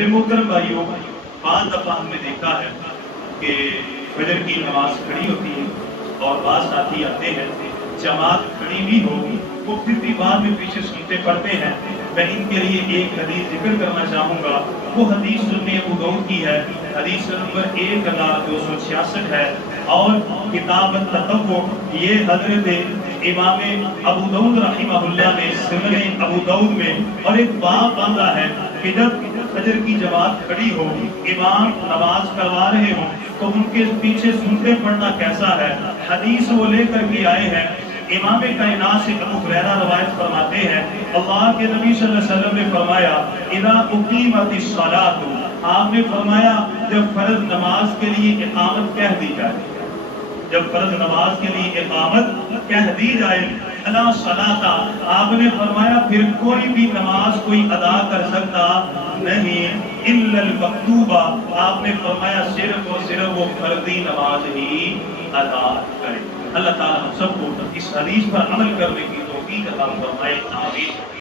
میرے محترم بھائیوں، بعض دفعہ ہم نے دیکھا ہے کہ فجر کی نماز کھڑی ہوتی ہے اور بعض ساتھی آتے ہیں، جماعت کھڑی بھی ہوگی، وہ پھر بھی بعد میں پیچھے سنتے پڑتے ہیں۔ میں ان کے لیے ایک حدیث ذکر کرنا چاہوں گا، وہ حدیث سنن ابو داؤد کی ہے، حدیث نمبر 1266 ہے، اور کتاب التطوع یہ حضرت امام ابو داؤد رحمہ اللہ نے سنن ابو داؤد میں، اور ایک باب باندھا ہے کہ جب فجر کی جماعت کھڑی ہو، امام نماز کروا رہے ہوں تو ان کے پیچھے سنتے پڑھنا کیسا ہے۔ حدیث وہ لے کر کے آئے ہیں، امام کائنات سے ابو ہریرہ روایت فرماتے ہیں، اللہ کے نبی صلی اللہ علیہ وسلم نے فرمایا اذا اقیمت الصلاۃ، آپ نے فرمایا جب فرض نماز کے لیے اقامت کہہ دی جائے، جب فرض نماز کے لیے اقامت کہہ دی جائے، فلا صلاۃ، آپ نے فرمایا پھر کوئی بھی نماز کوئی ادا کر سکتا نہیں الا المکتوبہ، آپ نے فرمایا صرف اور صرف وہ فرضی نماز ہی ادا کرے۔ اللہ تعالی ہم سب کو اس حدیث پر عمل کرنے کی توفیق عطا فرمائے، آمین۔